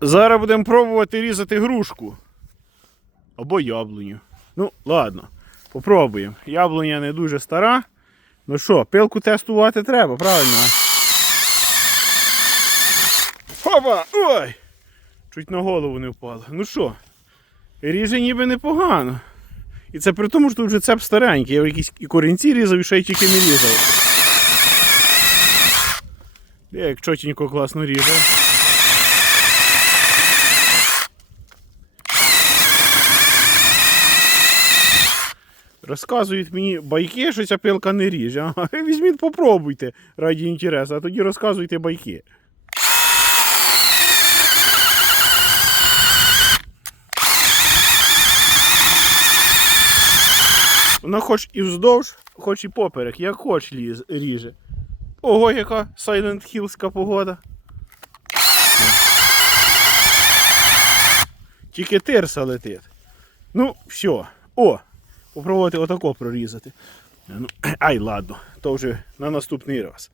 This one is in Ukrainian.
Зараз будемо пробувати різати грушку. Або яблуню. Ну, ладно, попробуємо. Яблуня не дуже стара. Ну що, пилку тестувати треба, правильно? Хопа! Ой! Чуть на голову не впало. Ну що, ріже ніби непогано. І це при тому, що тут вже цеп старенький. Я якісь і корінці різав, і ще й тільки не різав. Як чотенько класно ріжав. Розказують мені байки, що ця пилка не ріже. Ага, візьміть, попробуйте раді інтересу, а тоді розказуйте байки. Вона хоч і вздовж, хоч і поперек, як хоч ліз, ріже. Ого, яка Silent Hillська погода. Тільки тирса летить. Ну, все. О! Попробувати отако прорізати. Ну, ай, ладно, то вже на наступний раз.